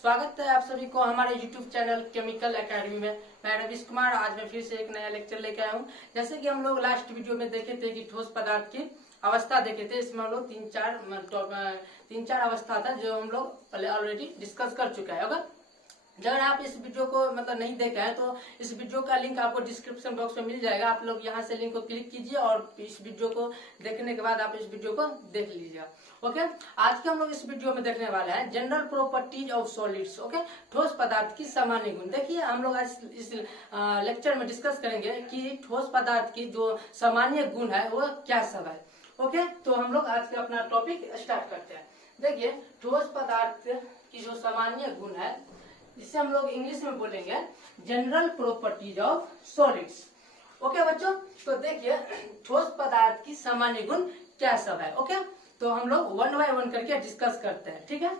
स्वागत है आप सभी को हमारे YouTube चैनल केमिकल एकेडमी में। मैं रवीश कुमार आज मैं फिर से एक नया लेक्चर लेके आया हूँ। जैसे कि हम लोग लास्ट वीडियो में देखे थे कि ठोस पदार्थ की अवस्था देखे थे। इसमें हम लोग तीन चार अवस्था था जो हम लोग पहले ऑलरेडी डिस्कस कर चुका है। अगर अगर आप इस वीडियो को नहीं देखे हैं तो इस वीडियो का लिंक आपको डिस्क्रिप्शन बॉक्स में मिल जाएगा। आप लोग यहाँ से लिंक को क्लिक कीजिए और इस वीडियो को देखने के बाद आप इस वीडियो को देख लीजिएगा। ओके, आज के हम लोग इस वीडियो में देखने वाले हैं general properties of solids. Okay, ठोस पदार्थ की सामान्य गुण। देखिए हम लोग आज इस लेक्चर में डिस्कस करेंगे कि ठोस पदार्थ की जो सामान्य गुण है वो क्या सब है। ओके, तो हम लोग आज का अपना टॉपिक स्टार्ट करते हैं। देखिए ठोस पदार्थ की जो सामान्य गुण है जिसे हम लोग इंग्लिश में बोलेंगे general properties of solids. Okay बच्चों, तो देखिए ठोस पदार्थ की सामान्य गुण क्या सब है। ओके, तो हम लोग वन बाय वन करके डिस्कस करते हैं। ठीक है,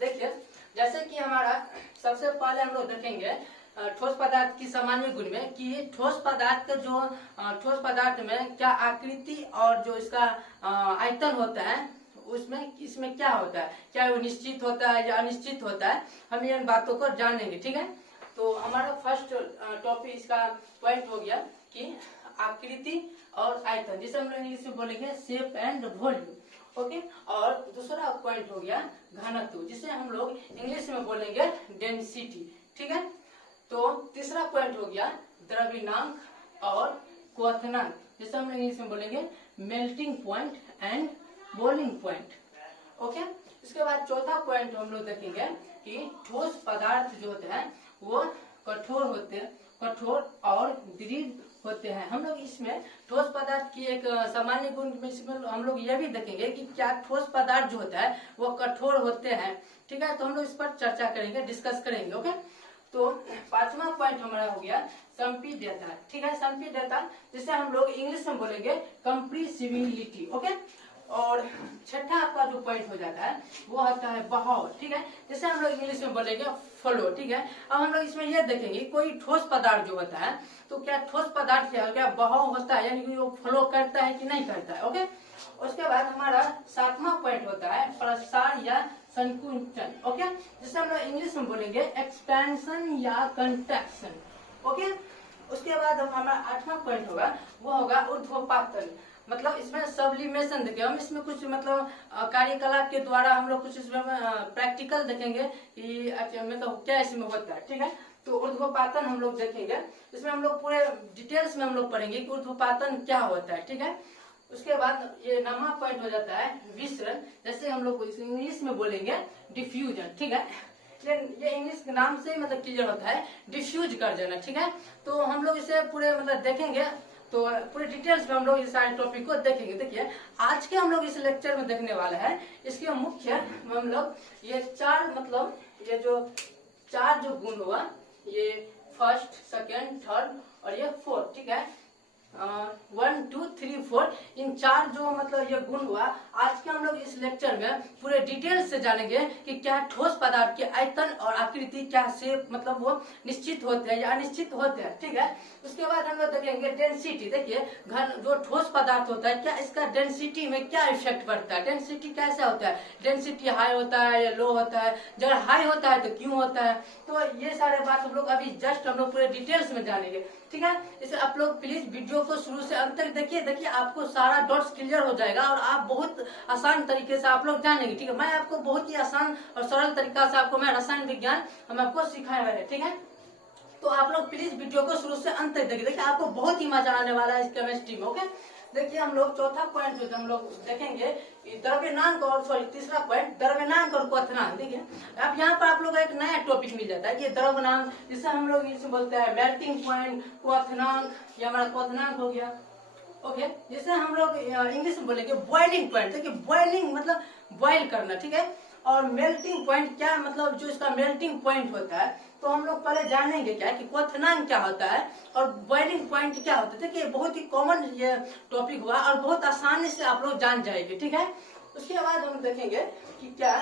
देखिए जैसे कि हमारा सबसे पहले हम लोग देखेंगे ठोस पदार्थ की सामान्य गुण में कि ठोस पदार्थ जो ठोस पदार्थ में क्या आकृति और जो इसका आयतन होता है उसमें इसमें क्या होता है, क्या वो निश्चित होता है या अनिश्चित होता है, हम इन बातों को जानेंगे। ठीक है, तो हमारा फर्स्ट टॉपिक इसका पॉइंट हो गया कि आकृति और आयतन, जिसे हम लोग इंग्लिश में बोलेंगे शेप एंड वॉल्यूम। ओके, और दूसरा पॉइंट हो गया घनत्व, जिसे हम लोग इंग्लिश में बोलेंगे डेंसिटी। ठीक है, तो तीसरा पॉइंट हो गया द्रव्यमाप और क्वथनांक, जिसे हम लोग इंग्लिश में बोलेंगे melting point and boiling point. Okay, इसके बाद चौथा पॉइंट हम लोग देखेंगे कि ठोस पदार्थ जो होते हैं वो कठोर और दृढ़ होते हैं। हम लोग इसमें ठोस पदार्थ की एक सामान्य गुण में इसमें हम लोग ये भी देखेंगे कि क्या ठोस पदार्थ जो होता है वो कठोर होते हैं। ठीक है, तो हम लोग इस पर चर्चा करेंगे, डिस्कस करेंगे। ओके, तो पांचवा पॉइंट हमारा हो गया संपीड्यता। ठीक है, संपीड्यता जिसे हम लोग इंग्लिश में बोलेंगे कंप्रेसिबिलिटी। ओके, और छठा आपका जो पॉइंट हो जाता है वो होता है बहाव। ठीक है, जैसे हम लोग इंग्लिश में बोलेंगे फ्लो। ठीक है, अब हम लोग इसमें ये देखेंगे कोई ठोस पदार्थ जो होता है तो क्या ठोस पदार्थ क्या बहाव होता है, यानी कि वो फ्लो करता है कि नहीं करता है। ओके, उसके बाद हमारा सातवां पॉइंट होता है प्रसार या संकुचन। ओके, जिसे हम लोग इंग्लिश में बोलेंगे एक्सपेंशन या कंट्रैक्शन। ओके, उसके बाद हमारा आठवां पॉइंट होगा वो होगा ऊर्ध्वपातन। मतलब इसमें सब्लिमेशन देखिए, हम इसमें कुछ कार्यकलाप के द्वारा हम लोग कुछ इसमें प्रैक्टिकल देखेंगे कि मतलब क्या इसमें होता है। ठीक है, तो ऊर्ध्वपातन हम लोग देखेंगे, इसमें हम लोग पूरे डिटेल्स में हम लोग पढ़ेंगे कि ऊर्ध्वपातन क्या होता है। ठीक है, उसके बाद ये नौवां पॉइंट हो जाता है विसरण, जैसे हम लोग इंग्लिश में बोलेंगे डिफ्यूजन। ठीक है, ये इंग्लिश के नाम से मतलब क्लियर होता है डिफ्यूज कर देना। ठीक है, तो हम लोग इसे पूरे देखेंगे, तो पूरे डिटेल्स में हम लोग इस सारे टॉपिक को देखेंगे। देखिए आज के हम लोग इस लेक्चर में देखने वाले हैं इसके मुख्य हम लोग ये ये जो चार जो गुण हुआ, ये फर्स्ट, सेकेंड, थर्ड और ये फोर्थ। ठीक है, 1 2 3 4 इन चार जो ये गुण हुआ, आज के हम लोग इस लेक्चर में पूरे डिटेल से जानेंगे कि क्या ठोस पदार्थ के आयतन और आकृति क्या से वो निश्चित होते हैं या अनिश्चित होते हैं। ठीक है, उसके बाद हम लोग देखेंगे डेंसिटी। देखिए घन जो ठोस पदार्थ होता है क्या इसका डेंसिटी में क्या इफेक्ट पड़ता है, डेंसिटी कैसा होता है, डेंसिटी हाई होता है या लो होता है, अगर हाई होता है तो क्यों होता है, तो ये सारे बात हम लोग अभी जस्ट हम लोग पूरे डिटेल्स में जानेंगे। ठीक है, इसे आप लोग प्लीज वीडियो को शुरू से अंत तक देखिए आपको सारा डॉट्स क्लियर हो जाएगा और आप बहुत आसान तरीके से आप लोग जानेंगे। ठीक है, मैं आपको बहुत ही आसान और सरल तरीका से आपको मैं रसायन विज्ञान हम आपको सिखाया है। ठीक है, तो आप लोग प्लीज वीडियो को शुरू से अंत तक देखिए आपको बहुत ही मजा आने वाला है इस केमिस्ट्री में। ओके, देखिए हम लोग चौथा पॉइंट जो हम लोग देखेंगे द्रव्यमाप और तीसरा पॉइंट द्रव्यमाप और क्वथनांक। देखिए अब यहाँ पर आप लोग एक नया टॉपिक मिल जाता है, ये द्रव्यमाप जिसे हम लोग इंग्लिश में बोलते हैं मेल्टिंग पॉइंट, क्वथनांक, ये हमारा क्वथनांक हो गया। ओके, जिसे हम लोग इंग्लिश में बोलेंगे बॉइलिंग पॉइंट। देखिए बॉइलिंग मतलब बॉइल करना। ठीक है, और मेल्टिंग पॉइंट क्या जो इसका मेल्टिंग पॉइंट होता है, तो हम लोग पहले जानेंगे क्या कि क्वथनांक क्या होता है और बॉइलिंग पॉइंट क्या होता है। देखिए बहुत ही कॉमन ये टॉपिक हुआ और बहुत आसानी से आप लोग जान जाएंगे। ठीक है, उसके बाद हम देखेंगे कि क्या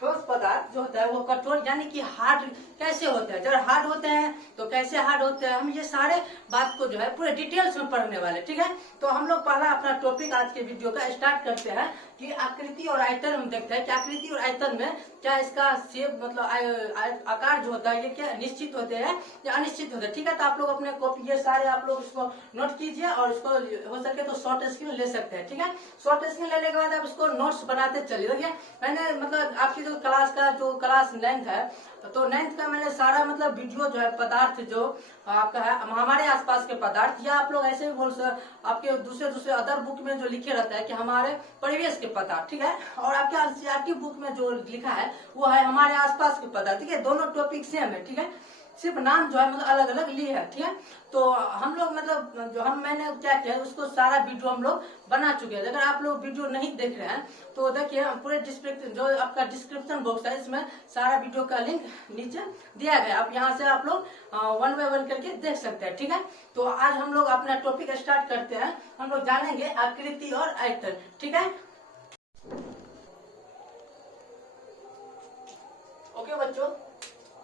ठोस पदार्थ जो होता है वो कठोर यानी कि हार्ड कैसे होता है, जब हार्ड होते हैं तो कैसे हार्ड होते हैं, हम ये सारे बात को जो है पूरे डिटेल्स में पढ़ने वाले। ठीक है, तो हम लोग पहला अपना टॉपिक आज के वीडियो का स्टार्ट करते हैं कि आकृति और आयतन हम देखते हैं कि आकृति और आयतन में क्या इसका शेप मतलब आकार जो होता है ये क्या निश्चित होते हैं या अनिश्चित होते हैं। ठीक है, तो आप लोग अपने कॉपी ये सारे आप लोग इसको नोट कीजिए और इसको हो सके तो शॉर्ट स्क्रीन ले सकते हैं। ठीक है, शॉर्ट स्क्रीन लेने के बाद आप इसको नोट्स बनाते चलिए। देखिए मैंने मतलब आपकी जो क्लास का जो क्लास 9th है तो 9th का मैंने सारा मतलब वीडियो जो है पदार्थ जो आपका है हमारे आसपास के पदार्थ, या आप लोग ऐसे भी बोल सकते आपके दूसरे अदर बुक में जो लिखे रहता है कि हमारे परिवेश के पदार्थ। ठीक है, और आपके एनसीईआरटी बुक में जो लिखा है वो है हमारे आसपास के पदार्थ। ठीक है, दोनों टॉपिक सेम है। ठीक है, सिर्फ नाम जो है मतलब अलग अलग लिए है। ठीक है, तो हम लोग मतलब जो मैंने क्या किया उसको सारा वीडियो हम लोग बना चुके हैं। अगर आप लोग वीडियो नहीं देख रहे हैं तो देखिए पूरे डिस्क्रिप्शन जो आपका डिस्क्रिप्शन बॉक्स है इसमें सारा वीडियो का लिंक नीचे दिया गया, आप यहाँ से आप लोग 1 बाय 1 करके देख सकते हैं। ठीक है, तो आज हम लोग अपना टॉपिक स्टार्ट करते हैं। हम लोग जानेंगे आकृति और आयतन। ठीक है, ओके बच्चों,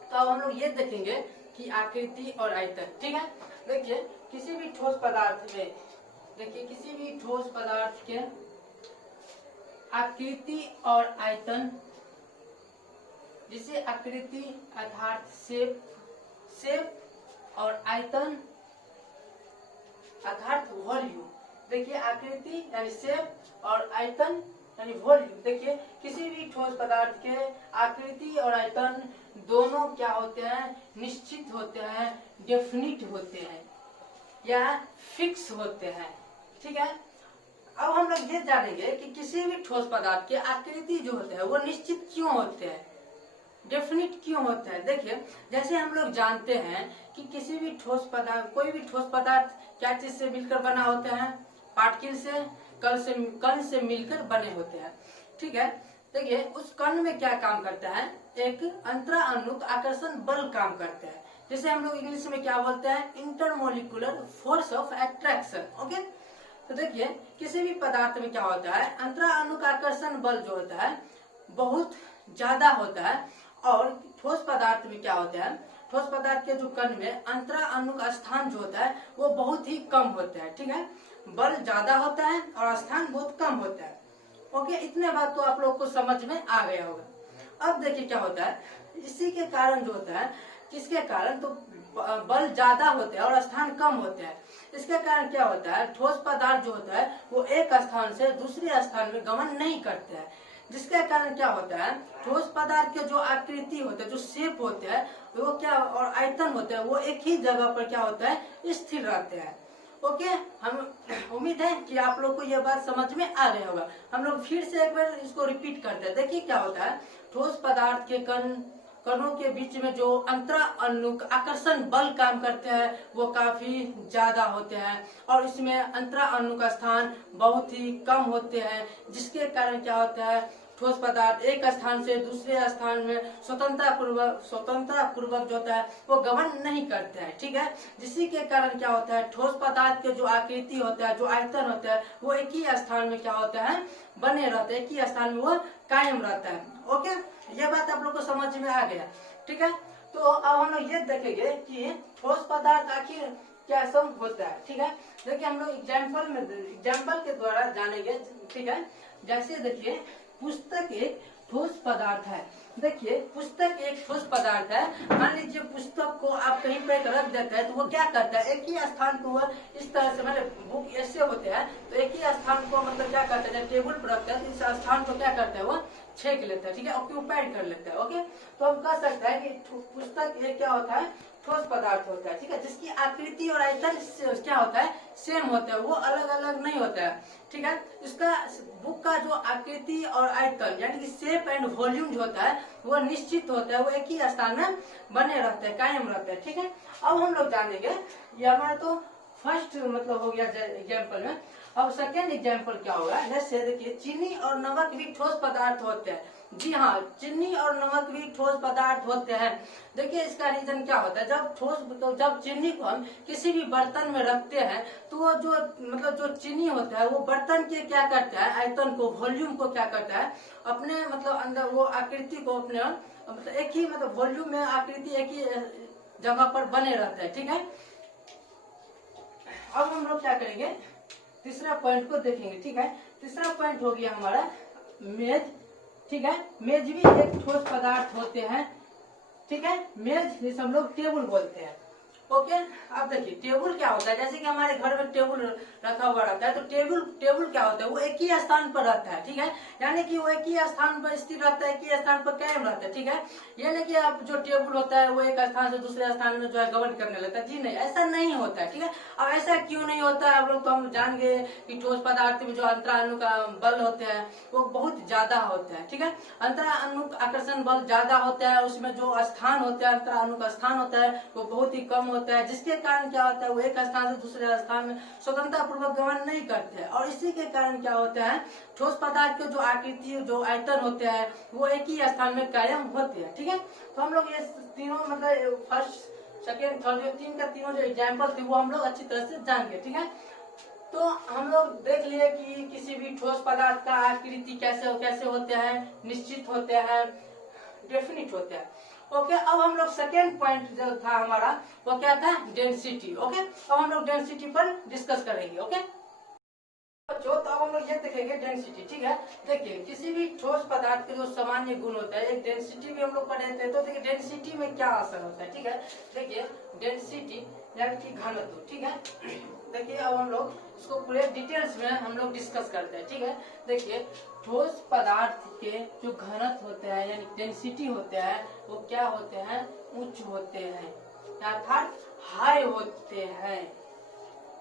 तो अब हम लोग ये देखेंगे कि आकृति और आयतन। ठीक है, देखिए किसी भी ठोस पदार्थ में देखिए किसी भी ठोस पदार्थ के आकृति और आयतन, जिसे आकृति अर्थात शेप और आयतन अर्थात वॉल्यूम। देखिए आकृति यानी शेप और आयतन यानी वॉल्यूम। देखिए किसी भी ठोस पदार्थ के आकृति और आयतन दोनों क्या होते हैं, निश्चित होते हैं, डेफिनिट होते हैं या फिक्स होते हैं। ठीक है, अब हम लोग ये जानेंगे कि किसी भी ठोस पदार्थ के आकृति जो होते हैं वो निश्चित क्यों होते हैं, डेफिनिट क्यों होता है। देखिए जैसे हम लोग जानते हैं कि किसी भी ठोस पदार्थ कोई भी ठोस पदार्थ क्या चीज से मिलकर बना होता है, पार्टिकल से कण से मिलकर बने होते हैं। ठीक है, देखिए उस कण में क्या काम करता है, एक अंतराअणुक आकर्षण बल काम करता है, जिसे हम लोग इंग्लिश में क्या बोलते हैं, intermolecular force of attraction. Okay, तो देखिए किसी भी पदार्थ में क्या होता है, अंतराअणुक आकर्षण बल जो होता है बहुत ज्यादा होता है, और ठोस पदार्थ में क्या होता है, ठोस पदार्थ के जो कण में अंतराअणुक स्थान जो होता है वो बहुत ही कम होता है। ठीक है, बल ज्यादा होता है और स्थान बहुत कम होता है। ओके, इतने बात तो आप लोग को समझ में आ गया होगा। अब देखिए क्या होता है, इसी के कारण जो होता है, किसके कारण, तो बल ज्यादा होते हैं और स्थान कम होते हैं। इसके कारण क्या होता है, ठोस पदार्थ जो होता है वो एक स्थान से दूसरे स्थान में गमन नहीं करते हैं, जिसके कारण क्या होता है, ठोस पदार्थ के जो आकृति होते हैं, जो शेप होते हैं वो क्या और आयतन होते हैं वो एक ही जगह पर क्या होता है, स्थिर रहते हैं। ओके, हम उम्मीद है कि आप लोग को यह बात समझ में आ गया होगा। हम लोग फिर से एक बार इसको रिपीट करते हैं। देखिए क्या होता है, ठोस पदार्थ के कणों के बीच में जो अंतराअणुक आकर्षण बल काम करते हैं वो काफी ज्यादा होते हैं, और इसमें अंतराअणुक स्थान बहुत ही कम होते हैं, जिसके कारण क्या होता है, ठोस पदार्थ एक स्थान से दूसरे स्थान में स्वतंत्रता पूर्वक जो होता है वो गमन नहीं करते हैं। ठीक है, जिसी के कारण क्या होता है, ठोस पदार्थ के जो आकृति होता है, जो आयतन होता है वो एक ही स्थान में क्या होता है, बने रहते हैं, एक ही स्थान में वो कायम रहता है। ओके, ये बात आप लोग को समझ में आ गया। ठीक है, तो अब हम लोग ये देखेंगे कि ठोस पदार्थ आखिर क्या सब होता है। ठीक है, देखिए हम लोग एग्जाम्पल के द्वारा जानेंगे। ठीक है, जैसे देखिए पुस्तक एक ठोस पदार्थ है। देखिए पुस्तक एक ठोस पदार्थ है। मान लीजिए पुस्तक को आप कहीं पे रख देते हैं तो वो क्या करता है, एक ही स्थान को वो इस तरह से, मतलब बुक ऐसे होते हैं तो एक ही स्थान को मतलब क्या करते हैं, टेबल पर रखते हैं तो इस स्थान को क्या करता है वो छेक लेता है। ठीक है, ऑक्यूपाइड कर लेता है। ओके, तो हम कह सकते हैं कि पुस्तक एक क्या होता है, ठोस पदार्थ होता है। ठीक है, जिसकी आकृति और आयतन क्या होता है, सेम होता है, वो अलग अलग नहीं होता है। ठीक है, इसका बुक का जो आकृति और आयतन यानी कि शेप एंड वॉल्यूम जो होता है वो निश्चित होता है, वो एक ही स्थान में बने रहते हैं, कायम रहते हैं। ठीक है, अब हम लोग जानेंगे, ये हमारा तो फर्स्ट मतलब हो गया एग्जाम्पल में। अब सेकेंड एग्जाम्पल क्या होगा, जैसे देखिए चीनी और नमक भी ठोस पदार्थ होते हैं। जी हाँ, चीनी और नमक भी ठोस पदार्थ होते हैं। देखिए इसका रीजन क्या होता है, जब चीनी को हम किसी भी बर्तन में रखते हैं तो वो जो मतलब जो चीनी होता है वो बर्तन के क्या करता है, आयतन को, वॉल्यूम को क्या करता है, अपने मतलब अंदर वो आकृति को अपने मतलब एक ही मतलब वॉल्यूम में आकृति एक ही जगह पर बने रहता है। ठीक है, अब हम लोग क्या करेंगे, तीसरा पॉइंट को देखेंगे। ठीक है, तीसरा पॉइंट हो गया हमारा मेज, ठीक है, मेज भी एक ठोस पदार्थ होते हैं, ठीक है, मेज जिसे हम लोग टेबल बोलते हैं। ओके, अब देखिए टेबल क्या होता है, जैसे कि हमारे घर में टेबल रखा हुआ रहता है, तो टेबल टेबल क्या होता है, वो एक ही स्थान पर रहता है, ठीक है, यानी कि वो एक ही स्थान पर स्थिर रहता है, एक ही स्थान पर कायम रहता है, ठीक है, यानी कि अब जो टेबल होता है वो एक स्थान से दूसरे स्थान में जो है गमन करने लगता है, जी नहीं, ऐसा नहीं होता है, ठीक है। अब ऐसा क्यों नहीं होता है, आप लोग तो हम जान गए कि ठोस पदार्थ में जो अंतराणु का बल होते हैं वो बहुत ज्यादा होता है, ठीक है, अंतराणु आकर्षण बल ज्यादा होता है, उसमें जो स्थान होता है, अंतराणु का स्थान होता है वो बहुत ही कम होता है, जिसके कारण क्या होता है, वो एक स्थान से दूसरे स्थान में स्वतंत्रता पूर्वक गमन नहीं करते हैं, और इसी के कारण क्या होता है, ठोस पदार्थ के जो आकृति जो आयतन होते हैं वो एक ही स्थान में कायम होते हैं, ठीक है। तो हम लोग ये तीनों मतलब फर्स्ट सेकेंड थर्ड जो तीन का तीनों जो एग्जाम्पल थे वो हम लोग अच्छी तरह से जान गए, ठीक है। तो हम लोग देख लिए कि किसी भी ठोस पदार्थ का आकृति कैसे कैसे होते हैं, निश्चित होते हैं, डेफिनिट होते हैं। ओके, अब हम लोग सेकेंड पॉइंट जो था हमारा वो क्या था, डेंसिटी। ओके, अब हम लोग डेंसिटी पर डिस्कस करेंगे। ओके बच्चों, तो अब हम लोग ये देखेंगे डेंसिटी, ठीक है। देखिए किसी भी ठोस पदार्थ के जो सामान्य गुण होता है, एक डेंसिटी भी हम लोग पढ़े थे, तो देखिए डेंसिटी में क्या असर होता है, ठीक है। देखिए डेंसिटी यानी कि घनत्व, ठीक है। देखिए अब हम लोग इसको पूरे डिटेल्स में हम लोग डिस्कस करते हैं, ठीक है। देखिए ठोस पदार्थ के जो घनत्व होते हैं यानी डेंसिटी होते हैं वो क्या होते हैं, उच्च होते हैं, अर्थात हाई होते हैं।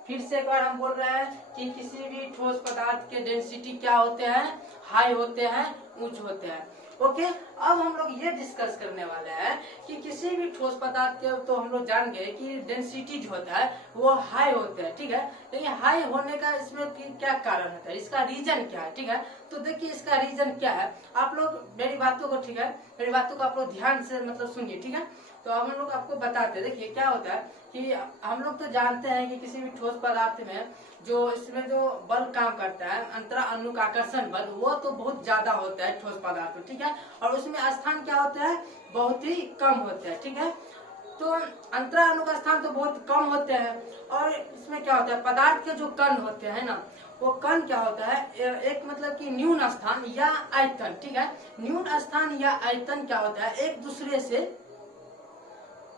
फिर से एक बार हम बोल रहे हैं कि किसी भी ठोस पदार्थ के डेंसिटी क्या होते हैं, हाई होते हैं, उच्च होते हैं। ओके, अब हम लोग ये डिस्कस करने वाले हैं कि किसी भी ठोस पदार्थ के, तो हम लोग जान गए कि डेंसिटी जो होता है वो हाई होते हैं, ठीक है। लेकिन हाई होने का इसमें क्या कारण होता है, इसका रीजन क्या है, ठीक है। तो देखिए इसका रीजन क्या है, आप लोग मेरी बातों को, ठीक है, मेरी बातों को आप लोग ध्यान से मतलब सुनिए, ठीक है। तो हम लोग आपको बताते हैं, देखिए क्या होता है कि हम लोग तो जानते हैं कि किसी भी ठोस पदार्थ में जो इसमें जो बल काम करता है, अंतरा अनुक आकर्षण बल, वो तो बहुत ज्यादा होता है ठोस पदार्थ में, ठीक है, और उसमें स्थान क्या होता है, बहुत ही कम होता है, ठीक है। तो अंतरा अनुक स्थान तो बहुत कम होते हैं, और इसमें क्या होता है, पदार्थ के जो कण होते हैं ना, वो कण क्या होता है, एक मतलब कि न्यून स्थान या आयतन, ठीक है, न्यून स्थान या आयतन क्या होता है, एक दूसरे से,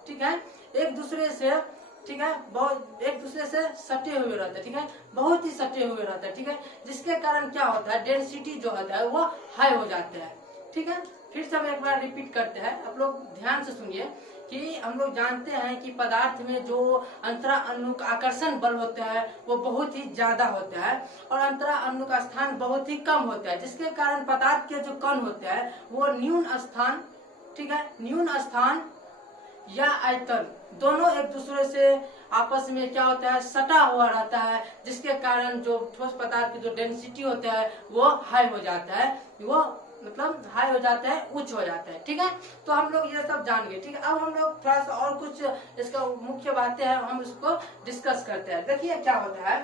ठीक है, एक दूसरे से, ठीक है, बहुत एक दूसरे से सटे हुए रहते हैं, ठीक है, बहुत ही सटे हुए रहते हैं, ठीक है, जिसके कारण क्या होता है, डेंसिटी जो होता है वो हाई हो जाते हैं, ठीक है। फिर से हम एक बार रिपीट करते हैं, आप लोग ध्यान से सुनिए कि हम लोग जानते हैं कि पदार्थ में जो अंतरा अनुक आकर्षण बल होता है वो बहुत ही ज्यादा होता है, और अंतरा अनुक स्थान बहुत ही कम होता है, जिसके कारण पदार्थ के जो कण होते हैं वो न्यून स्थान, ठीक है, न्यून स्थान या आयतन दोनों एक दूसरे से आपस में क्या होता है, सटा हुआ रहता है, जिसके कारण जो ठोस पदार्थ की जो डेंसिटी होता है वो हाई हो जाता है, वो मतलब हाई हो जाता है, उच्च हो जाता है, ठीक है। तो हम लोग ये सब जान गए, ठीक है। अब हम लोग थोड़ा सा और कुछ इसका मुख्य बातें हैं, हम इसको डिस्कस करते हैं। देखिए क्या होता है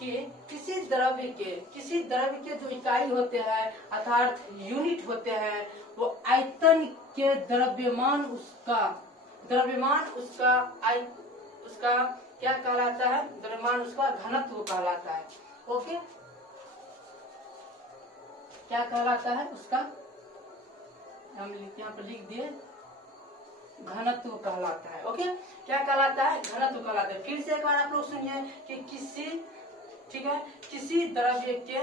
कि किसी द्रव्य के जो इकाई होते हैं अर्थात यूनिट होते हैं, वो आयतन के द्रव्यमान उसका क्या कहलाता है, द्रव्यमान उसका घनत्व कहलाता है। ओके, क्या कहलाता है उसका, हम यहाँ पर लिख दिए, घनत्व कहलाता है। ओके, क्या कहलाता है, घनत्व कहलाता है। फिर से एक बार आप लोग सुनिए कि किसी द्रव्य के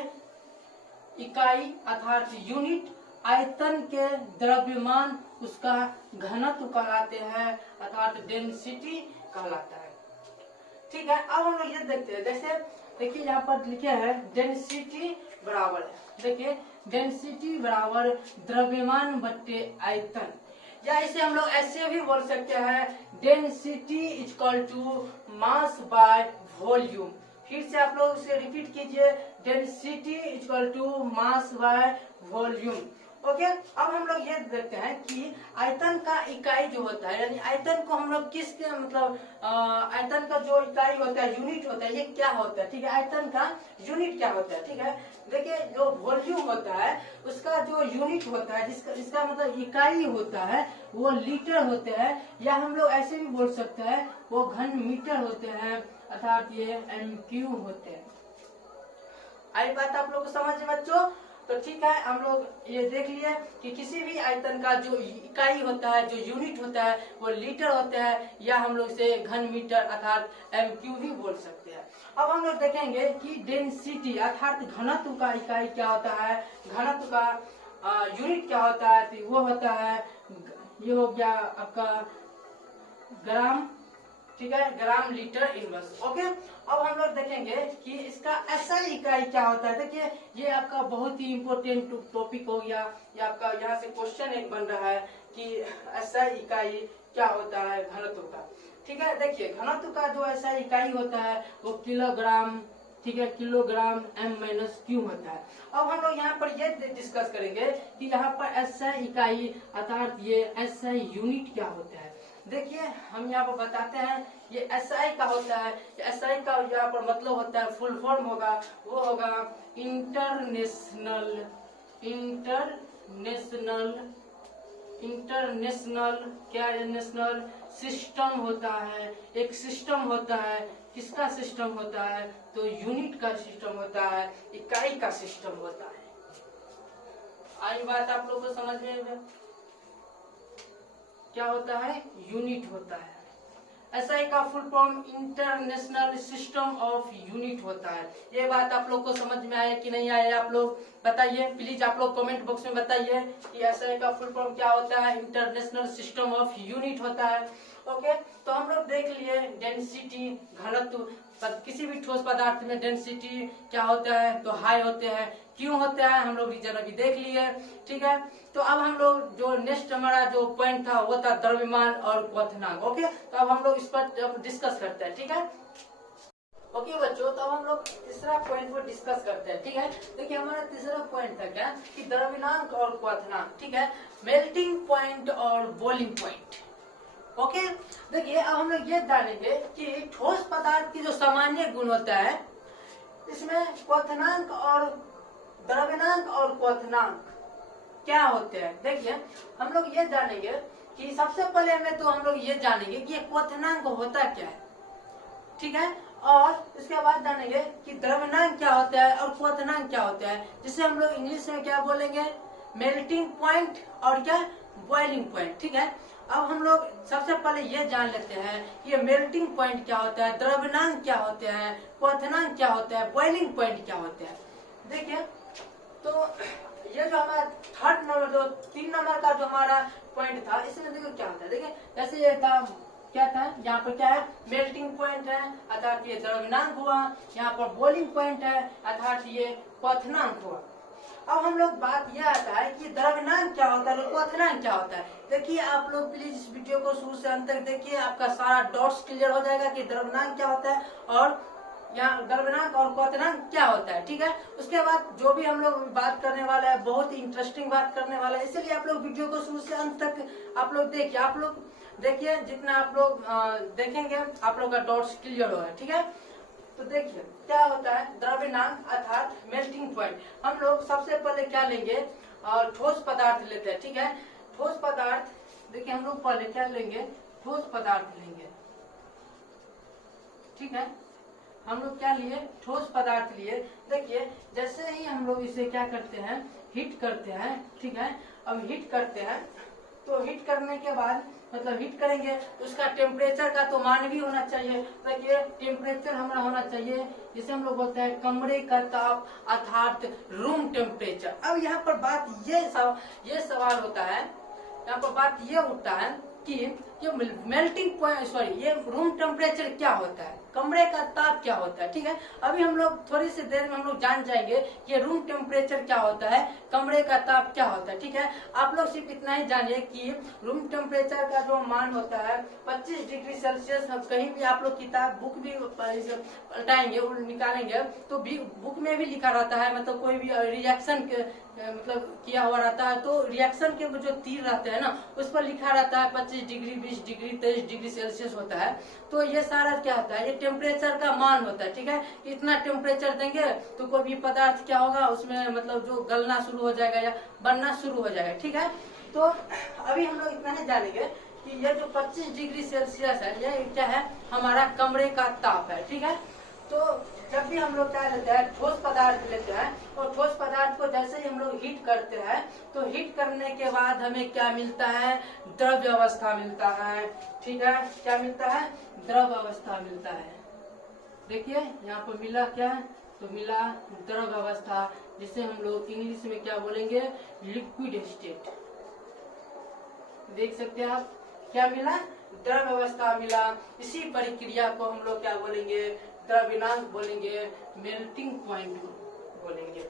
इकाई अर्थात यूनिट आयतन के द्रव्यमान उसका घनत्व कहलाते हैं अर्थात डेंसिटी कहलाता है, ठीक है। अब हम लोग ये देखते हैं, जैसे देखिए यहाँ पर लिखे हैं डेंसिटी बराबर है, देखिए डेंसिटी बराबर द्रव्यमान बट्टे आयतन, या इसे हम लोग ऐसे भी बोल सकते हैं density equal to mass by volume. फिर से आप लोग इसे रिपीट कीजिए, density equal to mass by volume. Okay, अब हम लोग ये देखते हैं कि आयतन का इकाई जो होता है, यानी आयतन को हम लोग किस मतलब आयतन का जो इकाई होता है, यूनिट होता है, ये क्या होता है, ठीक है, आयतन का यूनिट क्या होता है, ठीक है। देखिए जो वॉल्यूम होता है उसका जो यूनिट होता है, इसका मतलब इकाई होता है, वो लीटर होते हैं, या हम लोग ऐसे भी बोल सकते हैं वो घन मीटर होते हैं, अर्थात ये MQ होते हैं। आई बात आप लोग को समझ बच्चों। तो ठीक है, हम लोग ये देख लिए कि किसी भी आयतन का जो इकाई होता है, जो यूनिट होता है, वो लीटर होता है, या हम लोग इसे घन मीटर अर्थात MQ भी बोल सकते हैं। अब हम लोग देखेंगे कि डेंसिटी अर्थात घनत्व का इकाई क्या होता है, घनत्व का यूनिट क्या होता है। तो वो होता है, ये हो गया आपका ग्राम, ठीक है, ग्राम लीटर इनवर्स। ओके, अब हम लोग देखेंगे कि इसका SI इकाई क्या होता है। देखिए, ये आपका बहुत ही इम्पोर्टेंट टॉपिक हो गया, ये आपका यहाँ से क्वेश्चन एक बन रहा है कि SI इकाई क्या होता है घनत्व का। ठीक है, देखिए घनत्व का जो SI इकाई होता है वो किलोग्राम, ठीक है, किलोग्राम M-Q होता है। अब हम लोग यहाँ पर ये डिस्कस करेंगे कि यहाँ पर SI इकाई अर्थात ये SI यूनिट क्या होता है। देखिए, हम यहाँ पर बताते हैं ये SI का होता है। SI का यहाँ पर मतलब होता है, फुल फॉर्म होगा, वो होगा इंटरनेशनल क्या, नेशनल सिस्टम होता है। एक सिस्टम होता है, किसका सिस्टम होता है, तो यूनिट का सिस्टम होता है, इकाई का सिस्टम होता है। आई बात आप लोगों को समझ में? क्या होता है, यूनिट होता है। SI का full form international system of unit होता है। ये बात आप लोग को समझ में आया कि नहीं आया, आप लोग बताइए प्लीज, आप लोग कमेंट बॉक्स में बताइए कि SI का फुल फॉर्म क्या होता है। इंटरनेशनल सिस्टम ऑफ यूनिट होता है। ओके, तो हम लोग देख लिए डेंसिटी, घनत्व। किसी भी ठोस पदार्थ में डेंसिटी क्या होता है, तो हाई होते हैं। क्यों होता है, हम लोग रीजन अभी देख लिए। ठीक है, तो अब हम लोग जो नेक्स्ट हमारा जो पॉइंट था वो था द्रव्यमान और क्वथनांक। ओके, तो अब हम लोग इस पर डिस्कस करते हैं। ठीक है, ओके बच्चों, तो अब हम लोग तीसरा पॉइंट को डिस्कस करते हैं। ठीक है, देखिए हमारा तीसरा पॉइंट था क्या, कि द्रव्यमान और क्वथनांक। ठीक है, मेल्टिंग पॉइंट और बॉइलिंग पॉइंट। ओके, देखिए अब हम लोग ये जानेंगे कि ठोस पदार्थ की जो सामान्य गुण होता है, इसमें क्वथनांक और द्रव्यमान और क्वथनांक क्या होते हैं। देखिए, हम लोग ये जानेंगे कि सबसे पहले में तो हम लोग ये जानेंगे कि क्वथनांक होता क्या है। ठीक है, और इसके बाद जानेंगे कि द्रव्यमान क्या होता है और क्वथनांक क्या होता है, जिसे हम लोग इंग्लिश में क्या बोलेंगे, मेल्टिंग पॉइंट और क्या, बॉइलिंग पॉइंट। ठीक है, अब हम लोग सबसे पहले ये जान लेते हैं कि ये मेल्टिंग पॉइंट क्या होता है, द्रव्यमान क्या होते हैं, क्वथनांक क्या होता है, बॉइलिंग पॉइंट क्या होता है। देखिए, तो ये जो हमारा थर्ड नंबर, जो 3 नंबर का जो हमारा पॉइंट था, इसमें देखो क्या होता है। देखिए, जैसे ये था, क्या था, यहाँ पर क्या है, मेल्टिंग पॉइंट है अर्थात ये द्रव्यमान हुआ, यहाँ पर बॉइलिंग पॉइंट है अर्थात ये क्वथनांक हुआ। अब हम लोग बात यह आता है कि द्रव्यमान क्या होता है और क्वथनांक क्या होता है। देखिए, आप लोग प्लीज इस वीडियो को शुरू से अंत तक देखिए, आपका सारा डॉट्स क्लियर हो जाएगा कि द्रव्यमान क्या होता है और यहाँ द्रव्यमान और क्वथनांक क्या होता है। ठीक है, उसके बाद जो भी हम लोग बात करने वाला है, बहुत ही इंटरेस्टिंग बात करने वाला है, इसलिए आप लोग वीडियो को शुरू से अंत तक आप लोग देखिए। आप लोग देखिए, जितना आप लोग देखेंगे आप लोग का डॉट्स क्लियर होगा। ठीक है, तो देखिए क्या होता है द्रव्यमान अर्थात मेल्टिंग पॉइंट। हम लोग सबसे पहले क्या लेंगे, ठोस पदार्थ लेते हैं। ठीक है, ठोस पदार्थ, देखिए हम लोग पहले क्या लेंगे, ठोस पदार्थ लेंगे। ठीक है, हम लोग क्या लिए, ठोस पदार्थ लिए। देखिए, जैसे ही हम लोग इसे क्या करते हैं, हीट करते हैं। ठीक है, अब हीट करते हैं, तो हीट करने के बाद मतलब हीट करेंगे तो उसका टेम्परेचर का तो मान भी होना चाहिए। देखिए, टेम्परेचर हमारा होना चाहिए जिसे हम लोग बोलते हैं कमरे का ताप अर्थात रूम टेम्परेचर। अब यहाँ पर बात ये सवाल होता है, यहाँ पर बात ये उठता है कि ये मेल्टिंग पॉइंट, सॉरी, ये रूम टेम्परेचर क्या होता है, कमरे का ताप क्या होता है। ठीक है, अभी हम लोग थोड़ी सी देर में हम लोग जान जाएंगे कि रूम टेम्परेचर क्या होता है, कमरे का ताप क्या होता है। ठीक है, आप लोग सिर्फ इतना ही जानिए कि रूम टेम्परेचर का जो मान होता है 25 डिग्री सेल्सियस। कहीं भी आप लोग किताब बुक भी पलटाएंगे, निकालेंगे तो बुक में भी लिखा रहता है, मतलब कोई भी रिएक्शन मतलब किया हुआ रहता है, तो रिएक्शन के जो तीर रहते हैं ना, उस पर लिखा रहता है 25 डिग्री, 20 डिग्री, 23 डिग्री सेल्सियस होता है। तो ये सारा क्या होता है, ये टेम्परेचर का मान होता है। ठीक है, इतना टेम्परेचर देंगे तो कोई भी पदार्थ क्या होगा, उसमें मतलब जो गलना शुरू हो जाएगा या बनना शुरू हो जाएगा। ठीक है, तो अभी हम लोग इतना ही जानेंगे कि ये जो 25 डिग्री सेल्सियस है, ये क्या है, हमारा कमरे का ताप है। ठीक है, तो जब भी हम लोग क्या लेते हैं, ठोस पदार्थ लेते हैं, और ठोस पदार्थ को जैसे ही हम लोग हीट करते हैं, तो हीट करने के बाद हमें क्या मिलता है, द्रव्य अवस्था मिलता है। ठीक है, क्या मिलता है, द्रव्य अवस्था मिलता है। देखिए यहाँ पर मिला क्या है, तो मिला द्रव्य अवस्था, जिसे हम लोग इंग्लिश में क्या बोलेंगे, लिक्विड स्टेट। देख सकते हैं आप, क्या मिला, द्रव्य अवस्था मिला। इसी प्रक्रिया को हम लोग क्या बोलेंगे, द्रव्यनांक बोलेंगे, मेल्टिंग पॉइंट बोलेंगे।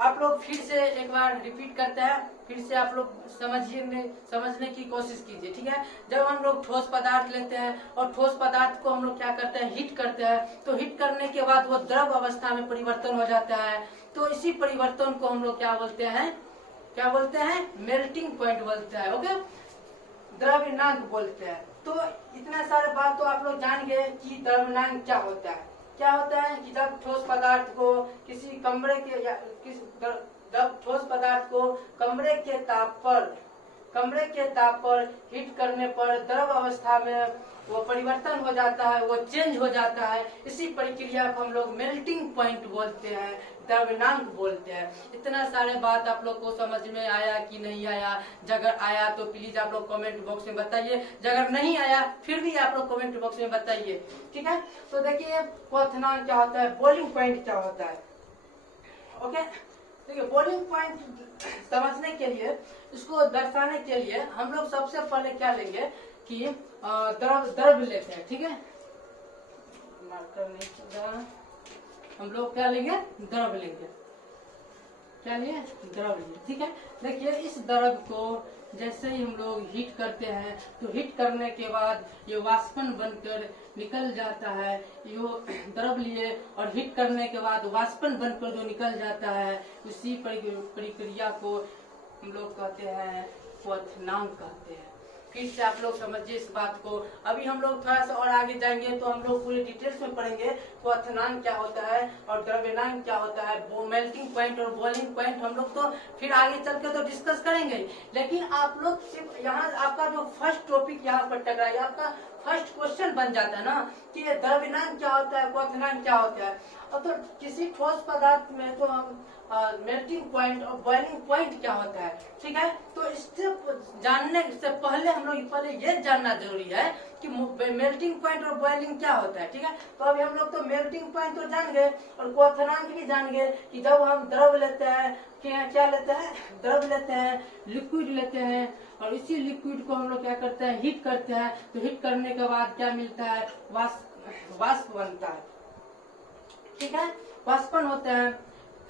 आप लोग फिर से एक बार रिपीट करते हैं, फिर से आप लोग समझने की कोशिश कीजिए। ठीक है, जब हम लोग ठोस पदार्थ लेते हैं और ठोस पदार्थ को हम लोग क्या करते हैं, हीट करते हैं, तो हीट करने के बाद वो द्रव अवस्था में परिवर्तन हो जाता है। तो इसी परिवर्तन को हम लोग क्या बोलते हैं, क्या बोलते हैं, मेल्टिंग पॉइंट बोलते हैं। ओके, द्रव्यनांक बोलते हैं। तो इतना सारे बात तो आप लोग जान गए कि द्रव्यनांक क्या होता है। क्या होता है कि जब ठोस पदार्थ को किसी कमरे के या जब ठोस पदार्थ को कमरे के ताप पर हीट करने पर द्रव अवस्था में वो परिवर्तन हो जाता है, वो चेंज हो जाता है। इसी प्रक्रिया को हम लोग मेल्टिंग पॉइंट बोलते हैं, द्रव्यनांक बोलते हैं। इतना सारे बात आप लोग को समझ में आया कि नहीं आया? अगर आया तो प्लीज आप लोग कमेंट बॉक्स में बताइए, अगर नहीं आया फिर भी आप लोग कमेंट बॉक्स में बताइए। ठीक है, तो देखिए क्वथनांक क्या होता है, बॉइलिंग पॉइंट क्या होता है। ओके, देखिए बॉइलिंग पॉइंट समझने के लिए, इसको दर्शाने के लिए हम लोग सबसे पहले क्या लेंगे कि द्रव्य लेते हैं। ठीक है, मार्कर नहीं चल रहा, हम लोग क्या लेंगे, द्रव्य लेंगे। क्या लिए, द्रव्य लिए। ठीक है, देखिए इस द्रव्य को जैसे ही हम लोग हीट करते हैं, तो हीट करने के बाद ये वाष्पन बनकर निकल जाता है। यो द्रव्य लिए और हीट करने के बाद वाष्पन बनकर जो निकल जाता है, उसी प्रक्रिया को हम लोग कहते हैं क्वथनांक कहते हैं। फिर से आप लोग समझिए इस बात को। अभी हम लोग थोड़ा सा और आगे जाएंगे तो हम लोग पूरे डिटेल्स में पढ़ेंगे क्वथनांक क्या होता है और द्रव्यनांक क्या होता है, वो मेल्टिंग पॉइंट और बॉइलिंग पॉइंट हम लोग तो फिर आगे चल के तो डिस्कस करेंगे। लेकिन आप लोग सिर्फ यहाँ आपका जो फर्स्ट टॉपिक यहाँ पर टकराया, आपका फर्स्ट क्वेश्चन बन जाता है ना कि ये द्रव्यनांक क्या होता है, क्वथनांक क्या होता है। अब तो किसी ठोस पदार्थ में तो हम मेल्टिंग पॉइंट और बॉइलिंग पॉइंट क्या होता है। ठीक है, तो इससे जानने से पहले हम लोग पहले ये जानना जरूरी है कि मेल्टिंग पॉइंट और बॉइलिंग क्या होता है। ठीक है, तो अभी हम लोग तो मेल्टिंग पॉइंट तो जान गए और क्वथनांक भी जान गए कि जब हम द्रव लेते हैं, क्या लेते हैं, द्रव लेते हैं, लिक्विड लेते हैं, और इसी लिक्विड को हम लोग क्या करते हैं, हीट करते हैं। तो हीट करने के बाद क्या मिलता है, वाष्प बनता है। ठीक है, वाष्पन होते हैं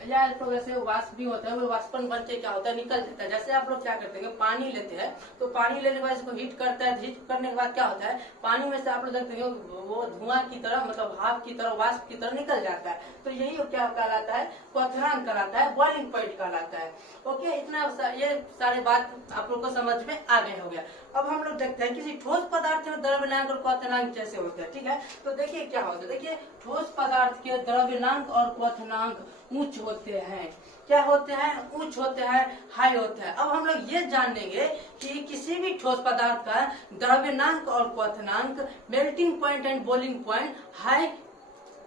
या तो वैसे वाष्प भी होता है, वो वाष्पन बन के क्या होता है, निकल जाता है। जैसे आप लोग क्या करते हैं, पानी लेते हैं, तो पानी लेने के बाद इसको हीट करता है, हीट करने के बाद क्या होता है, पानी में से आप लोग देखते हैं वो धुआं की तरह, मतलब भाप की तरह, वाष्प की तरह निकल जाता है। तो यही क्या कहलाता है, क्वथनांक कहलाता है, बॉइलिंग पॉइंट कहलाता है। ओके, इतना ये सारे बात आप लोग को समझ में आ गए हो गया। अब हम लोग देखते हैं किसी ठोस पदार्थ में द्रव्यनांक और क्वथनांक कैसे होते हैं। ठीक है, तो देखिए क्या होता है, देखिए ठोस पदार्थ के द्रव्यनांक और क्वथनांक उच्च होते हैं। क्या होते हैं, उच्च होते हैं, हाई होते हैं। अब हम लोग ये जानेंगे कि किसी भी ठोस पदार्थ का द्रव्यनांक और क्वथनांक, melting point and boiling point high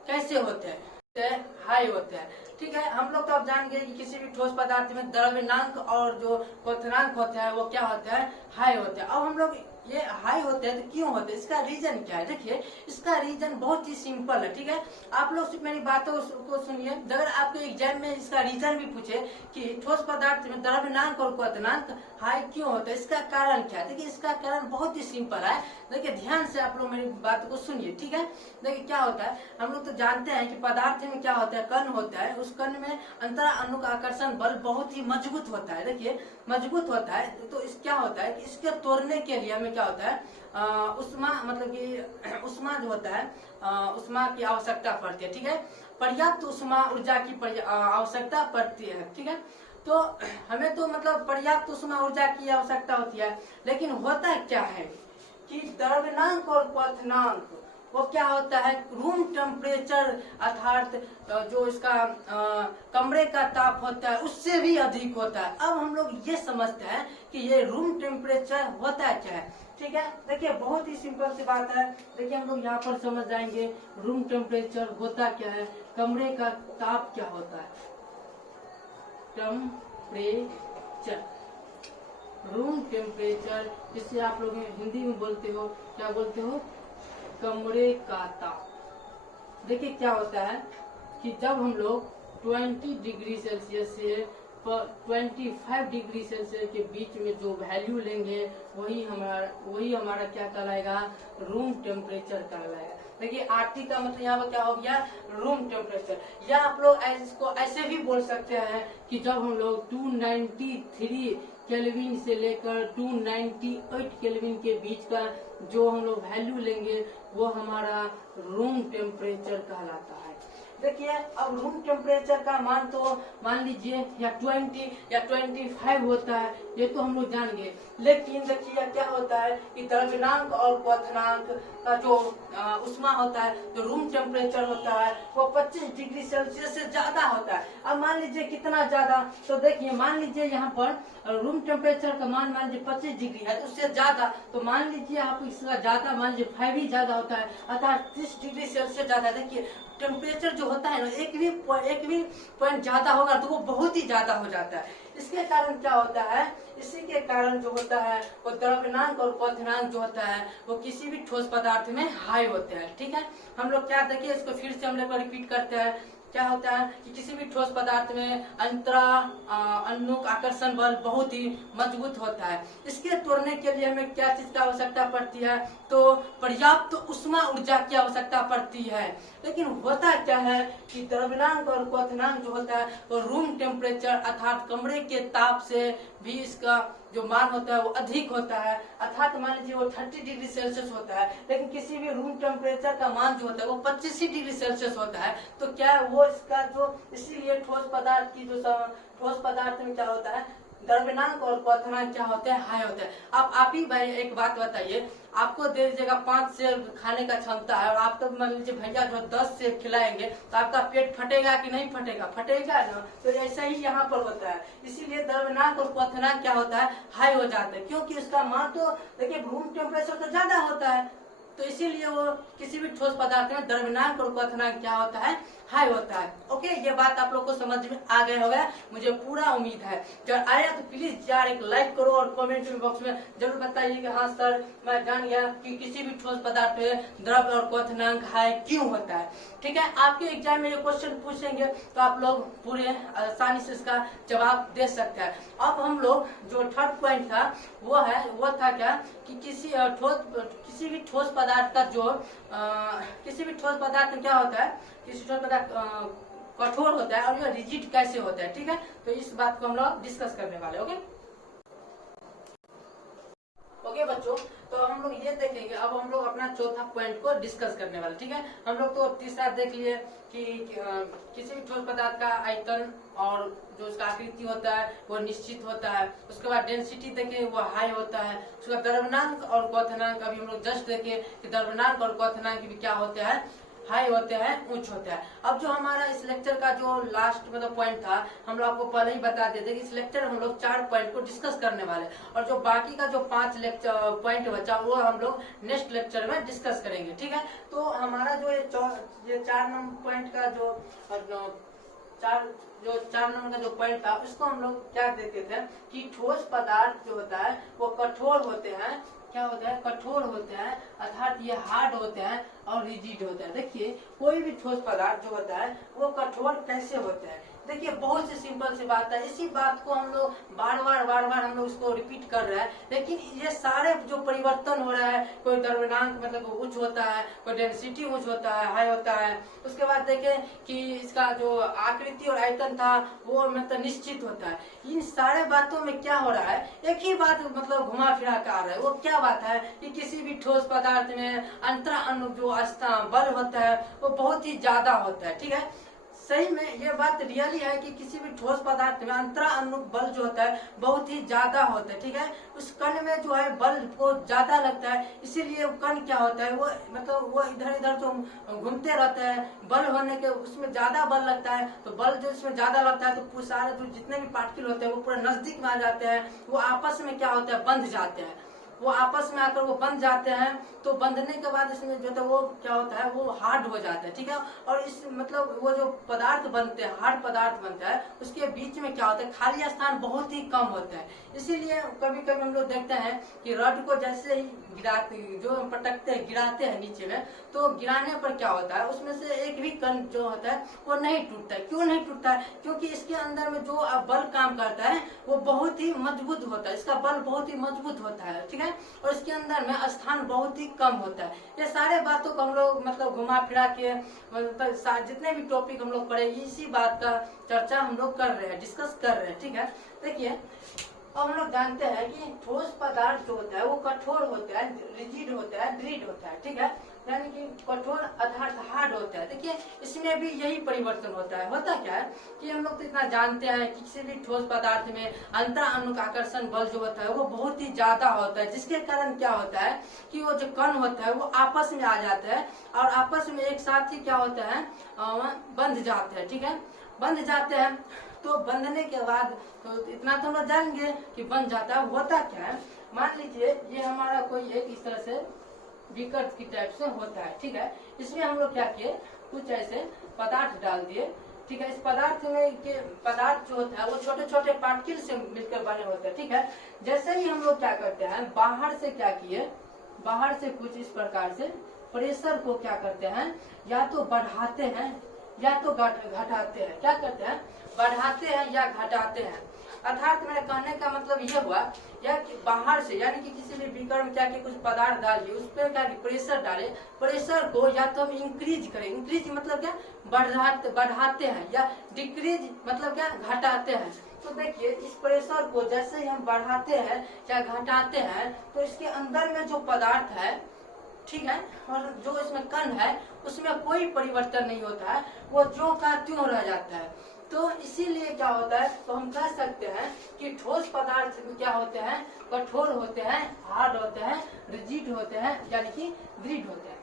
कैसे होते हैं, हाई होते हैं। ठीक है, हम लोग तो अब जान गए कि किसी भी ठोस पदार्थ में द्रव्यनांक और जो क्वथनांक होता है वो क्या होता है, हाई होता है। अब हम लोग ये हाई होते हैं तो क्यों होते हैं, इसका रीजन क्या है। देखिए इसका रीजन बहुत ही सिंपल है। ठीक है, आप लोग सिर्फ मेरी बातों को सुनिए। अगर आपके एग्जाम में इसका रीजन भी पूछे कि ठोस पदार्थ में द्रव्यनांक और क्वथनांक हाई क्यों होता है, इसका कारण क्या है, देखिए इसका कारण बहुत ही सिंपल है। देखिए ध्यान से आप लोग मेरी बात को सुनिए। ठीक है, देखिए क्या होता है, हम लोग तो जानते हैं कि पदार्थ में क्या होता है, कण होता है, उस कण में अंतरा अणु का आकर्षण बल बहुत ही मजबूत होता है। देखिए मजबूत होता है, तो इस क्या होता है कि इसके तोड़ने के लिए हमें क्या होता है, उष्मा, मतलब कि उष्मा जो होता है, उष्मा की आवश्यकता पड़ती है। ठीक है, पर्याप्त उष्मा ऊर्जा की आवश्यकता पड़ती है। ठीक है, तो हमें तो मतलब पर्याप्त उष्मा ऊर्जा की आवश्यकता होती है। लेकिन होता क्या है कि द्रव्यनांक और क्वथनांक वो क्या होता है, रूम टेम्परेचर अर्थात जो इसका कमरे का ताप होता है उससे भी अधिक होता है। अब हम लोग ये समझते हैं कि ये रूम टेम्परेचर होता क्या है। ठीक है। देखिए बहुत ही सिंपल सी बात है। देखिए हम लोग यहाँ पर समझ जाएंगे रूम टेम्परेचर होता क्या है, कमरे का ताप क्या होता है। टेम्परेचर, रूम टेम्परेचर, जिससे आप लोग हिंदी में बोलते हो, क्या बोलते हो, कमरे का ताप। देखिए क्या होता है कि जब हम लोग 20 डिग्री सेल्सियस से 25 डिग्री सेल्सियस के बीच में जो वैल्यू लेंगे वही हमारा क्या कहलाएगा, रूम टेम्परेचर कहलाएगा। देखिए आरटी का मतलब यहाँ पर क्या हो गया, रूम टेम्परेचर। या आप लोग इसको ऐसे भी बोल सकते हैं कि जब हम लोग 293 केल्विन से लेकर 298 केल्विन के बीच का जो हम लोग वैल्यू लेंगे वो हमारा रूम टेम्परेचर कहलाता है। देखिए अब रूम टेम्परेचर का मान तो मान लीजिए या 20 या 25 होता है, ये तो हम लोग जान गए। लेकिन देखिए क्या होता है कि द्रव्यनांक और क्वथनांक का जो उष्मा होता है, जो रूम टेम्परेचर होता है वो 25 डिग्री सेल्सियस से ज्यादा होता है। अब मान लीजिए कितना ज्यादा, तो देखिए मान लीजिए यहाँ पर रूम टेम्परेचर का मान लीजिए 25 डिग्री है, तो उससे ज्यादा, तो मान लीजिए आप इसका ज्यादा मान लीजिए 5 ही ज्यादा होता है, अर्थात 30 डिग्री सेल्सियस ज्यादा। देखिए टेम्परेचर जो होता है ना, एक भी पॉइंट ज्यादा होगा तो वो बहुत ही ज्यादा हो जाता है। इसके कारण क्या होता है, इसी के कारण जो होता है वो द्रव्यनांक और क्वथनांक जो होता है वो किसी भी ठोस पदार्थ में हाई होते हैं। ठीक है, हम लोग क्या देखिए इसको फिर से हम लोग रिपीट करते हैं। क्या होता है कि किसी भी ठोस पदार्थ में अंतरा अनुक आकर्षण बल बहुत ही मजबूत होता है। इसके तोड़ने के लिए हमें क्या चीज की आवश्यकता पड़ती है, तो पर्याप्त उष्मा ऊर्जा की आवश्यकता पड़ती है। लेकिन होता क्या है कि द्रव्यनांक और क्वथनांक जो होता है वो रूम टेम्परेचर अर्थात कमरे के ताप से भी इसका जो मान होता है वो अधिक होता है। अर्थात मान लीजिए वो 30 डिग्री सेल्सियस होता है, लेकिन किसी भी रूम टेम्परेचर का मान जो होता है वो 25 डिग्री सेल्सियस होता है। तो क्या वो इसका जो, इसीलिए ठोस पदार्थ की जो ठोस पदार्थ में क्या होता है, द्रव्यनांक और क्वथनांक क्या होते हैं, हाई होते हैं। अब आप ही भाई एक बात बताइए, आपको दे दीजिएगा 5 सेब खाने का क्षमता है और आप तो मान लीजिए भैया जो 10 सेब खिलाएंगे तो आपका पेट फटेगा कि नहीं फटेगा, फटेगा ना। तो ऐसा ही यहाँ पर होता है, इसीलिए द्रव्यनांक और क्वथनांक क्या होता है, हाई हो जाता है, क्योंकि उसका मान तो देखिए रूम टेम्परेचर तो ज्यादा होता है, तो इसीलिए वो किसी भी ठोस पदार्थ में द्रव्यनांक और क्वथनांक क्या होता है, हाई होता है। ओके, ये बात आप लोग को समझ में आ गया होगा, मुझे पूरा उम्मीद है। जब आया तो प्लीज यार एक लाइक करो और कमेंट बॉक्स में जरूर बताइए कि हाँ सर मैं जान गया कि किसी भी ठोस पदार्थ में द्रव्य और क्वथनांक हाई क्यों होता है। ठीक है, आपके एग्जाम में ये क्वेश्चन पूछेंगे तो आप लोग पूरे आसानी से इसका जवाब दे सकते हैं। अब हम लोग जो थर्ड पॉइंट था वो था क्या कि किसी भी ठोस पदार्थ का जो किसी भी ठोस पदार्थ में क्या होता है, किसी ठोस पदार्थ कठोर होता है और यह रिजिड कैसे होता है। ठीक है, तो इस बात को हम लोग डिस्कस करने वाले। ओके बच्चों, तो हम लोग ये देखेंगे। अब हम लोग अपना चौथा पॉइंट को डिस्कस करने वाले। ठीक है, हम लोग तो तीसरा देख लिए कि किसी भी ठोस पदार्थ का आयतन और जो उसका आकृति होता है वो निश्चित होता है। उसके बाद डेंसिटी देखे वो हाई होता है। उसके बाद द्रव्यनांक और क्वथनांक, अभी हम लोग जस्ट देखे कि द्रव्यनांक और क्वथनांक भी क्या होते हैं, हाई होते हैं, उच्च होते हैं। अब जो हमारा इस लेक्चर का जो लास्ट मतलब पॉइंट था, हम लोग आपको पहले ही बता देते कि इस लेक्चर हम लोग 4 पॉइंट को डिस्कस करने वाले, और जो बाकी का जो 5 लेक्चर पॉइंट बचा वो हम लोग नेक्स्ट लेक्चर में डिस्कस करेंगे। ठीक है, तो हमारा जो ये 4 नंबर पॉइंट का जो 4 नंबर का जो पॉइंट था उसको हम लोग क्या देते थे कि ठोस पदार्थ जो होता है वो कठोर होते हैं। क्या होता है, कठोर होते हैं, अर्थात ये हार्ड होते हैं और रिजिड होता है। देखिए कोई भी ठोस पदार्थ जो होता है वो कठोर कैसे होता है, देखिए बहुत सी सिंपल सी बात है। इसी बात को हम लोग बार बार हम लोग इसको रिपीट कर रहे हैं, लेकिन ये सारे जो परिवर्तन हो रहा है, कोई द्रव्यनांक मतलब उच्च होता है, कोई डेंसिटी उच्च होता है, हाई होता है। उसके बाद देखें कि इसका जो आकृति और आयतन था वो मतलब निश्चित होता है। इन सारे बातों में क्या हो रहा है, एक ही बात मतलब घुमा फिरा कर आ रहा है। वो क्या बात है कि किसी भी ठोस पदार्थ में अंतरा अणु जो बल होता है वो बहुत ही ज्यादा होता है। ठीक है, सही में ये बात रियली है कि किसी भी ठोस पदार्थ में अंतरा अणु बल जो होता है बहुत ही ज्यादा होता है। ठीक है, उस कण में जो है बल को ज्यादा लगता है, इसीलिए कण क्या होता है वो मतलब वो इधर इधर जो घूमते रहते हैं, बल होने के उसमें ज्यादा बल लगता है। तो बल जो इसमें ज्यादा लगता है तो सारे जो जितने भी पार्टिकल होते हैं वो पूरे नजदीक में आ जाते हैं, वो आपस में क्या होता है, बंध जाते हैं। वो आपस में आकर वो बंध जाते हैं। तो बंधने के बाद इसमें जो है वो क्या होता है, वो हार्ड हो जाता है, ठीक है। और इस मतलब वो जो पदार्थ बनते हैं, हार्ड पदार्थ बनता है, उसके बीच में क्या होता है, खाली स्थान बहुत ही कम होता है। इसीलिए कभी कभी हम लोग देखते हैं कि रड को जैसे ही गिराते, जो पटकते हैं, गिराते हैं नीचे में, तो गिराने पर क्या होता है, उसमें से एक भी कण जो होता है वो नहीं टूटता है। क्यों नहीं टूटता है? क्योंकि इसके अंदर में जो बल काम करता है वो बहुत ही मजबूत होता है, इसका बल बहुत ही मजबूत होता है, ठीक है। और इसके अंदर में स्थान बहुत ही कम होता है। ये सारे बातों को हम लोग मतलब घुमा फिरा के मतलब जितने भी टॉपिक हम लोग पढ़े, इसी बात का चर्चा हम लोग कर रहे हैं, डिस्कस कर रहे हैं, ठीक है। देखिए अब हम लोग जानते हैं कि ठोस पदार्थ जो होता है वो कठोर होता है, रिजिड होता है, दृढ़ होता है, ठीक है। यानी कि कठोर अर्थात हार्ड होता है। देखिए इसमें भी यही परिवर्तन होता है। होता क्या है कि हम लोग तो इतना जानते हैं कि किसी भी ठोस पदार्थ में अंतर अणुक आकर्षण बल जो होता है वो बहुत ही ज्यादा होता है, जिसके कारण क्या होता है कि वो जो कण होता है वो आपस में आ जाता है और आपस में एक साथ ही क्या होता है, बंध जाते हैं, ठीक है, बंध जाते हैं। तो बंधने के बाद तो इतना तो हम लोग जानेंगे कि बन जाता है। होता क्या है, मान लीजिए ये हमारा कोई एक इस तरह से बीकर की टाइप से होता है, ठीक है। इसमें हम लोग क्या किए, कुछ ऐसे पदार्थ डाल दिए, ठीक है। इस पदार्थ में के पदार्थ जो होता है वो छोटे छोटे पार्टिकल से मिलकर बने होते हैं, ठीक है। जैसे ही हम लोग क्या करते हैं, बाहर से क्या किए, बाहर से कुछ इस प्रकार से प्रेशर को क्या करते हैं, या तो बढ़ाते हैं या तो घटाते हैं। क्या करते हैं, बढ़ाते हैं या घटाते हैं। अर्थात मेरे कहने का मतलब ये हुआ, या कि बाहर से यानी कि किसी भी बीकर में क्या कि कुछ पदार्थ डालिए, उस पर क्या प्रेशर डाले, प्रेशर को या तो हम इंक्रीज करें, इंक्रीज मतलब क्या, बढ़ाते हैं, या डिक्रीज मतलब क्या, घटाते हैं। तो देखिए इस प्रेशर को जैसे ही हम बढ़ाते हैं या घटाते हैं तो इसके अंदर में जो पदार्थ है, ठीक है, और जो इसमें कण है उसमें कोई परिवर्तन नहीं होता है, वो जो का त्यों रह जाता है। तो इसीलिए क्या होता है, तो हम कह सकते हैं कि ठोस पदार्थ क्या होते हैं, कठोर होते हैं, हार्ड होते हैं, रिजिड होते हैं, यानी कि दृढ़ होते हैं।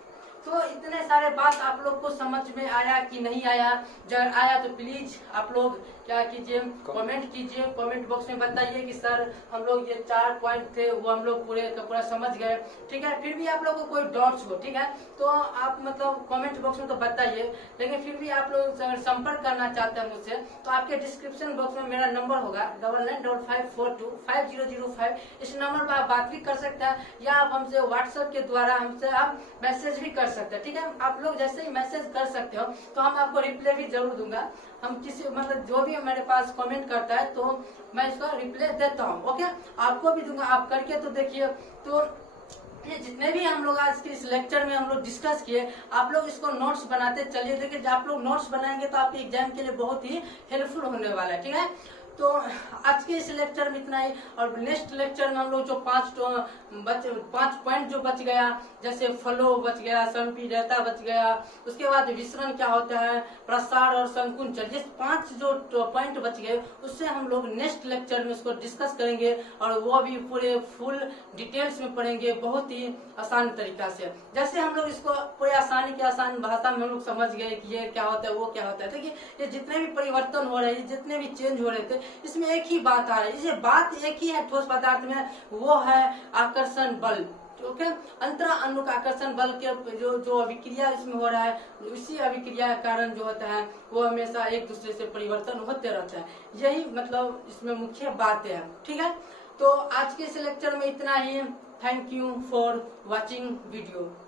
तो इतने सारे बात आप लोग को समझ में आया कि नहीं आया? अगर आया तो प्लीज आप लोग क्या कीजिए, कमेंट कीजिए, कमेंट बॉक्स में बताइए कि सर हम लोग ये 4 पॉइंट थे वो हम लोग पूरे का पूरा समझ गए, ठीक है। फिर भी आप लोग को कोई डाउट्स हो, ठीक है, तो आप मतलब कमेंट बॉक्स में तो बताइए। लेकिन फिर भी आप लोग अगर संपर्क करना चाहते हैं मुझसे तो आपके डिस्क्रिप्शन बॉक्स में मेरा नंबर होगा 9955425005। इस नंबर पर आप बात भी कर सकते हैं, या आप हमसे व्हाट्सएप के द्वारा हमसे आप मैसेज भी कर सकते हैं, ठीक है। आप लोग जैसे ही मैसेज कर सकते हो तो हम आपको रिप्लाई भी जरूर दूंगा। हम किसी मतलब जो भी मेरे पास कमेंट करता है तो मैं इसका रिप्लाई देता हूँ, ओके, आपको भी दूंगा। आप करके तो देखिए। तो ये जितने भी हम लोग आज के इस लेक्चर में हम लोग डिस्कस किए, आप लोग इसको नोट्स बनाते चलिए। देखिए जब आप लोग नोट्स बनाएंगे तो आपके एग्जाम के लिए बहुत ही हेल्पफुल होने वाला है, ठीक है। तो आज के इस लेक्चर में इतना ही, और नेक्स्ट लेक्चर में हम लोग जो 5 पॉइंट जो बच गया, जैसे फ्लो बच गया, संपीड़ितता बच गया, उसके बाद विसरण क्या होता है, प्रसार और संकुचन, ये 5 जो पॉइंट बच गए उससे हम लोग नेक्स्ट लेक्चर में उसको डिस्कस करेंगे, और वो भी पूरे फुल डिटेल्स में पढ़ेंगे, बहुत ही आसान तरीका से। जैसे हम लोग इसको पूरे आसानी के आसान भाषा में हम लोग समझ गए कि ये क्या होता है, वो क्या होता है। देखिए ये जितने भी परिवर्तन हो रहे हैं, जितने भी चेंज हो रहे थे, इसमें एक ही बात आ रही है, ये बात एक ही है ठोस पदार्थ में, वो है आकर्षण बल, ओके। अंतर अणुक आकर्षण बल के जो अभिक्रिया इसमें हो रहा है, उसी अभिक्रिया के कारण जो होता है वो हमेशा एक दूसरे से परिवर्तन होते रहता है। यही मतलब इसमें मुख्य बातें हैं, ठीक है। तो आज के इस लेक्चर में इतना ही। Thank you for watching video.